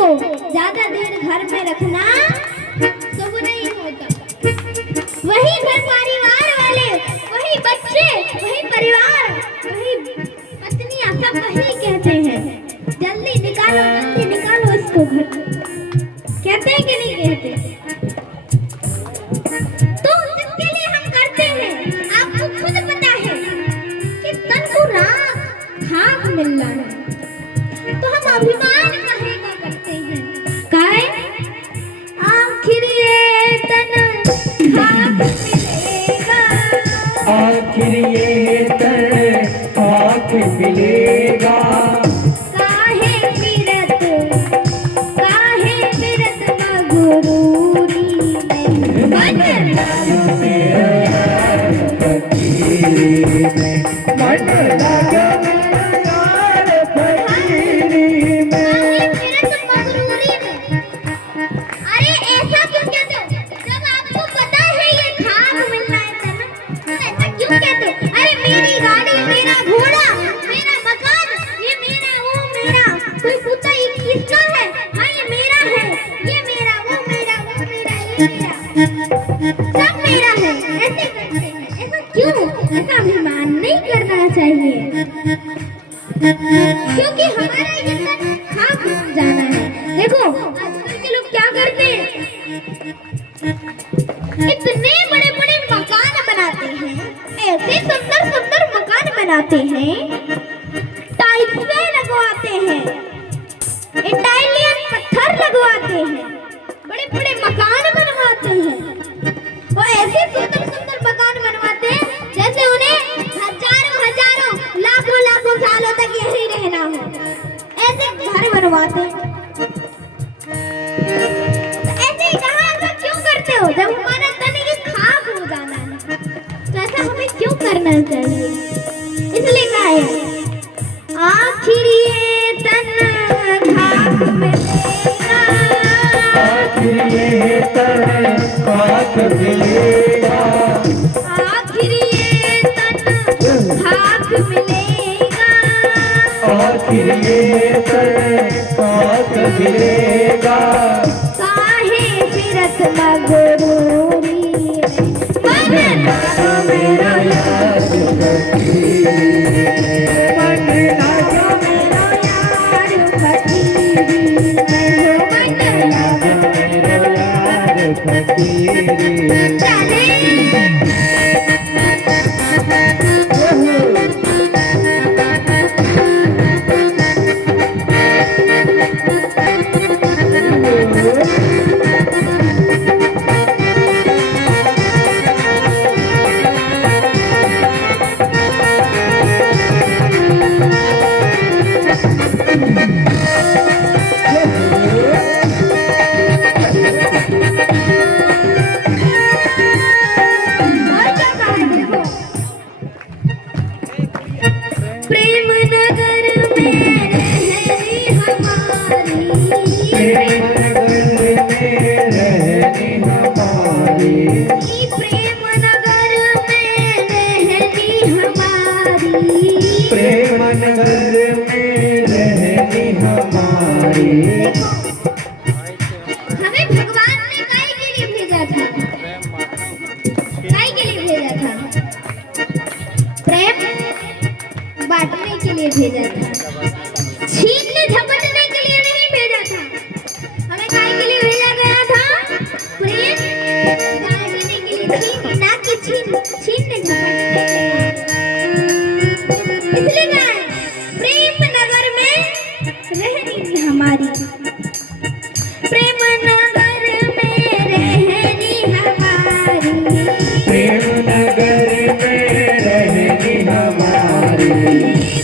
को ज्यादा देर घर में रखना शुभ नहीं होता। वही घर परिवार वाले, वही बच्चे, वही परिवार, वही पत्नियां सब वही कहते हैं जल्दी निकालो इसको घर। कहते हैं कि नहीं कहते? तो जिसके लिए हम करते हैं आपको खुद पता है कि तन को राख खाक मिलना है, तो हम अभिमान काहे का करते हैं? काहे? आखिर ये तन खाक मिलेगा, आखिर ये तन खाक मिलेगा। काहे फिरत मगरूरी में मन लगा सब मेरा है, ऐसे करते हैं। ऐसा क्यों? ऐसा अभिमान नहीं करना चाहिए, क्योंकि हमारा ये तन खाक जाना है। देखो आजकल के लोग क्या करते हैं, इतने बड़े बड़े मकान बनाते हैं, ऐसे सुंदर सुंदर मकान बनाते हैं, टाइल्स लगवाते हैं, इटालियन पत्थर लगवाते हैं, बड़े बड़े मकान बनवाते हैं। वो ऐसे सुंदर सुंदर मकान बनवाते हैं जैसे उन्हें हजारों लाखों सालों तक यहीं रहना हो, ऐसे घर बनवाते हैं। ऐसे ही कहा ऐसा क्यों करते हो? जब हमारा तन ये खाक हो जाना है तो ऐसा हमें क्यों करना चाहिए? इसलिए कहा है आखिर ये तन खाक मिलेगा, आखिर ये तन खाक मिलेगा। आखिर ये तन खाक मिलेगा, आखिर ये तन खाक मिलेगा। काहे फिरत मगरूरी में मन मेरा यार फकीरी, मन लाजो मेरा यार फकीरी में, मन मेरा यार फकीरी। चले प्रेम नगर में रहनी हमारी, प्रेम नगर में रहनी हमारी, प्रेम नगर में रहनी हमारी, प्रेम नगर में रहनी हमारी। हमें भगवान ने काहे के लिए भेजा था? काहे के लिए भेजा था? प्रेम बांटने के लिए भेजा था, छीनने झपटने के लिए नहीं भेजा था। हमें काहे के लिए भेजा गया था? प्रेम बांटने के लिए, ना कि छीनने झपटने के लिए। इसलिए कहा है प्रेम नगर में रहनी हमारी, प्रेम नगर में रहनी हमारी, प्रेम नगर में रहनी हमारी,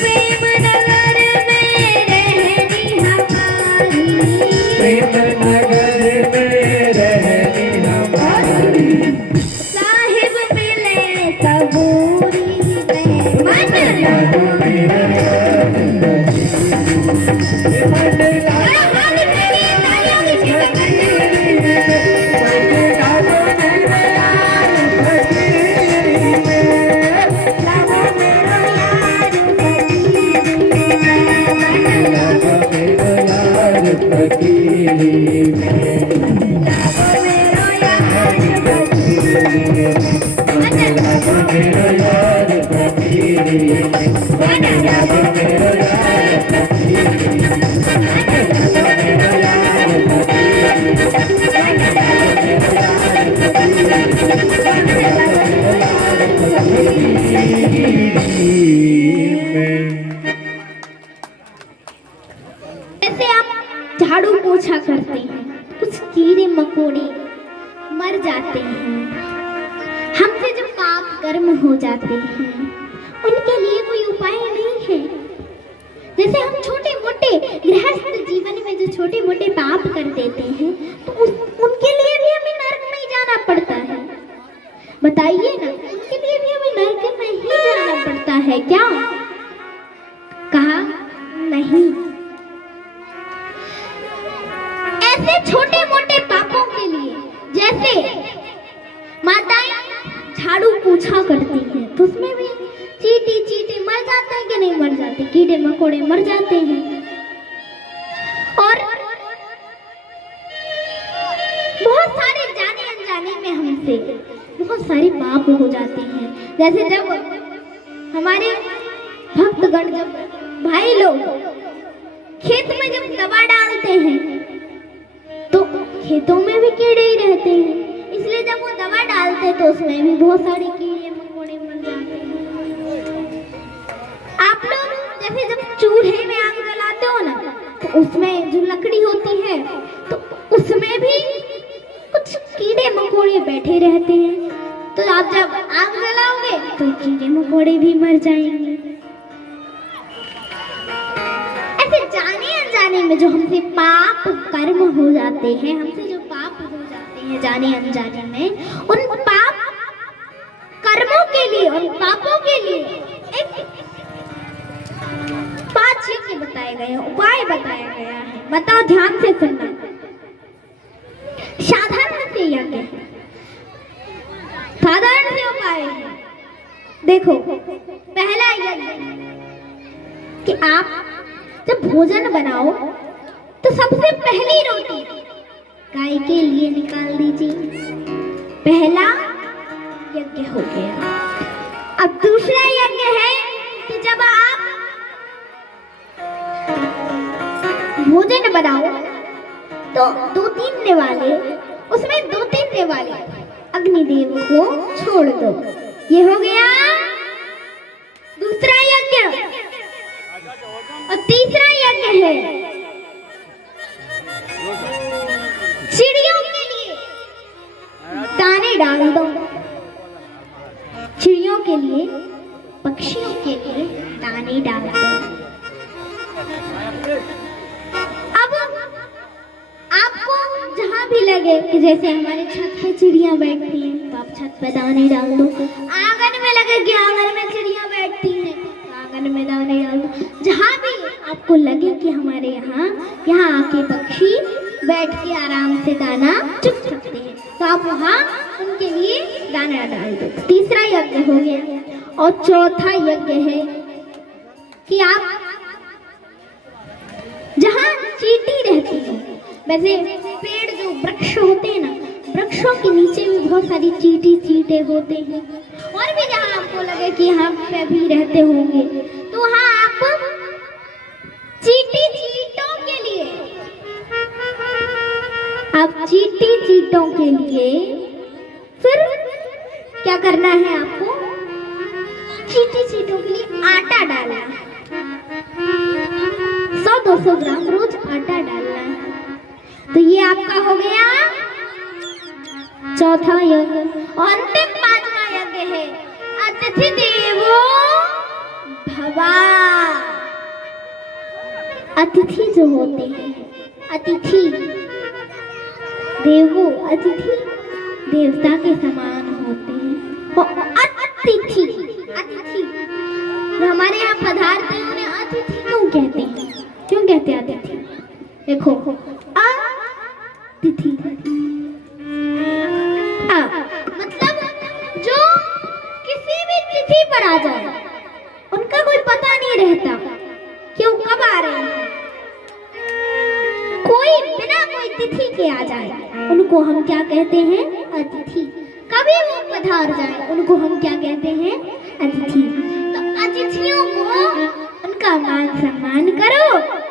प्रेम नगर में रहनी हमारी, प्रेम नगर में रहनी हमारी। साहिब मिले सबूरी में, मन लगो मेरा यार फकीरी, मन लगा फकीरी। जैसे आप झाड़ू पोछा करते हैं, कुछ कीड़े मकोड़े मर जाते हैं, हमसे जो पाप कर्म हो जाते हैं उनके लिए कोई उपाय नहीं है। जैसे हम छोटे मोटे गृहस्थ जीवन में जो छोटे मोटे पाप कर देते हैं तो उनके लिए भी हमें नरक में ही जाना पड़ता है। बताइए ना, उनके लिए भी हमें नरक में ही जाना पड़ता है क्या? कहा नहीं। ऐसे छोटे मोटे पापों के लिए जैसे माताएं झाड़ू पोछा करती हैं तो उसमें भी चींटी मर जाते हैं कि नहीं मर जाते, कीड़े मकोड़े मर जाते हैं। और बहुत सारे जाने अनजाने में हमसे बहुत सारे पाप हो जाते हैं। जैसे जब हमारे भक्तगण, जब भाई लोग खेत में जब दवा डालते हैं तो खेतों में भी कीड़े ही रहते हैं, इसलिए जब वो दवा डालते हैं तो उसमें भी बहुत सारे कीड़े मकोड़े मर जाते हैं। आप लोग जैसे जब चूल्हे में आग जलाते हो ना तो उसमें जो लकड़ी होती है तो उसमें भी कुछ कीड़े मकोड़े बैठे रहते हैं, तो आप जब आग जलाओगे तो कीड़े मकोड़े भी मर जाएंगे। ऐसे जाने अनजाने में जो हमसे पाप कर्म हो जाते हैं, हमसे जो पाप हो जाते हैं जाने अनजाने में, उन पाप कर्मों के लिए, उन पापों के लिए एक 5 यज्ञ बताए गए हैं, उपाय बताया गया है। बताओ, ध्यान से सुनना। साधारण से यज्ञ है, साधारण से उपाय है। देखो, पहला यज्ञ कि आप जब भोजन बनाओ तो सबसे पहली रोटी गाय के लिए निकाल दीजिए। पहला यज्ञ हो गया। अब दूसरा यज्ञ है कि जब आप भोजन बनाओ तो 2-3 निवाले, उसमें 2-3 निवाले अग्निदेव को छोड़ दो। ये हो गया दूसरा यज्ञ। और तीसरा यज्ञ है चिड़ियों के लिए दाने डाल दो। चिड़ियों के लिए, पक्षियों के लिए दाने डाल दो। अब आपको जहां भी लगे कि जैसे हमारे छत पे चिड़ियां बैठती हैं तो आप छत पे दाने डाल दो। आंगन में लगे कि आंगन में चिड़ियां बैठती हैं, आंगन में दाने डाल दो। जहां भी आपको लगे कि हमारे यहाँ आके पक्षी बैठ के आराम से दाना चुग सकते हैं तो आप वहाँ उनके लिए दाना डाल दो। तीसरा यज्ञ हो गया। और चौथा यज्ञ है कि आप जहाँ चींटी रहती है, वैसे पेड़ जो वृक्ष होते हैं ना, वृक्षों के नीचे भी बहुत सारी चींटे होते हैं। और भी जहाँ आपको लगे कि यहाँ पे भी रहते होंगे तो वहाँ आप चींटों के लिए, आप चींटों के लिए फिर क्या करना है? आपको चींटों के लिए आटा डालना, 100-200 ग्राम रोज आटा डालना है। तो ये आपका हो गया चौथा यज्ञ। और अंतिम 5वां यज्ञ है अतिथि देवो भवा। अतिथि जो होते हैं, अतिथि देवो, अतिथि देवता के समान होते हैं। और अतिथि जो हमारे यहाँ पधारते हैं उन्हें अतिथि क्यों कहते हैं? क्यों कहते हैं अतिथि? देखो, अतिथि मतलब जो किसी भी तिथि पर आ जाए, उनका कोई पता नहीं रहता क्यों कब आ रहे हैं। कोई बिना कोई अतिथि के आ जाए उनको हम क्या कहते हैं? अतिथि। कभी वो पधार जाए उनको हम क्या कहते हैं? अतिथि। तो अतिथियों को उनका मान सम्मान करो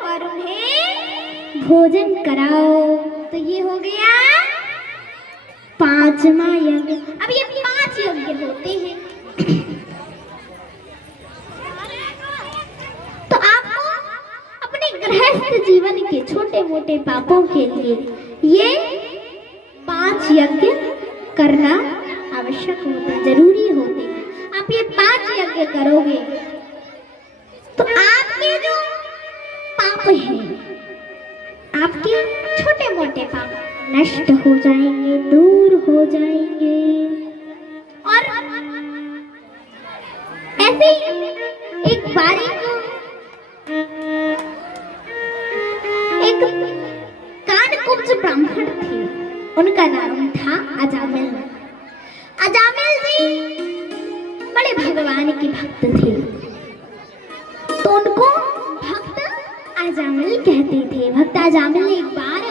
और उन्हें भोजन कराओ। तो ये हो गया 5वां यज्ञ। अब ये 5 यज्ञ होते हैं। तो आपको अपने गृहस्थ जीवन के छोटे मोटे पापों के लिए ये 5 यज्ञ करना आवश्यक होता है, जरूरी होते हैं। आप ये 5 यज्ञ करोगे तो आपके जो पाप हैं, आपके छोटे मोटे पाप नष्ट हो जाएंगे, दूर हो जाएंगे। और ऐसे ही एक बारी को एक कानकुब्ज ब्राह्मण थे, उनका नाम था अजामिल। अजामिल जी बड़े भगवान के भक्त थे, तो उनको भक्त अजामिल कहते थे। भक्त अजामिल एक बार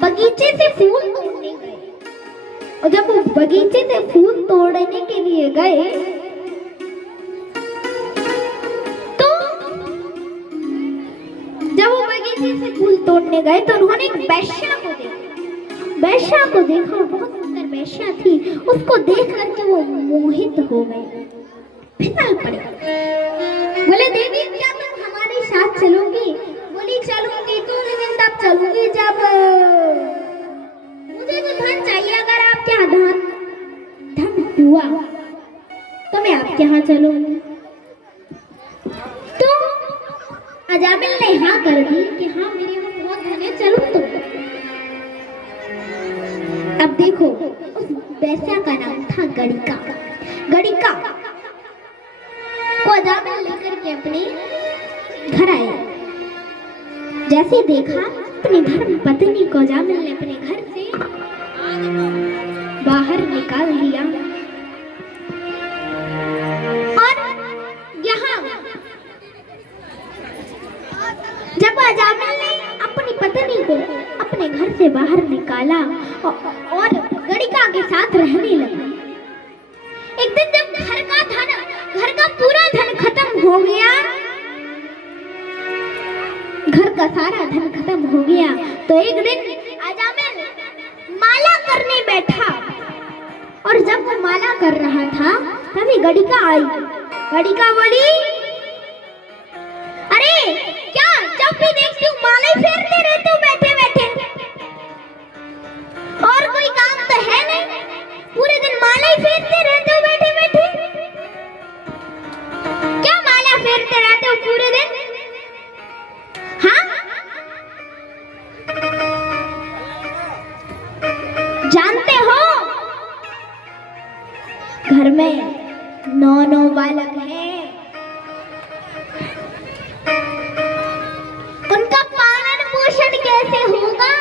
बगीचे से फूल तोड़ने गए, और जब वो बगीचे से फूल तोड़ने के लिए गए तो जब वो बगीचे से फूल तोड़ने गए तो उन्होंने एक वेश्या को देखा। वेश्या को देखा, बहुत सुंदर वेश्या थी। उसको देख करके वो मोहित हो गए, फिसल पड़े। बोले देवी क्या तुम हमारे साथ चलोगी? बोली चलूंगी तो लेकिन तब चलूंगी जब मुझे तो धन चाहिए। अगर आपके यहाँ धन हुआ तो मैं आपके यहाँ चलूंगी। तो अजामिल ने हाँ कर दी कि हाँ मेरे यहाँ बहुत धन है, चलूं तो। अब देखो उस वेश्या का नाम था गणिका। गणिका को अजामिल लेकर के अपने घर आए। जैसे देखा अपनी धर्म पत्नी को अजामिल ने अपने घर से बाहर निकाल दिया, और यहाँ जब अजामिल ने अपनी पत्नी को अपने घर से बाहर निकाला और गणिका के साथ रहने लगा, एक दिन जब घर का पूरा धन खत्म हो गया, घर का सारा धन खत्म हो गया, तो एक दिन अजामिल माला करने बैठा, और जब वो माला कर रहा था तभी गणिका आई। गणिका बोली अरे क्या जब भी देखती हूँ माला ही फेरते रहते हो बैठे बैठे, और कोई काम तो है नहीं, पूरे दिन माला ही फेरते रहते हो बैठे बैठे। क्या माला फेरते रहते हो पूरे दिन? हाँ जानते हो घर में 9 बालक हैं, उनका पालन पोषण कैसे होगा?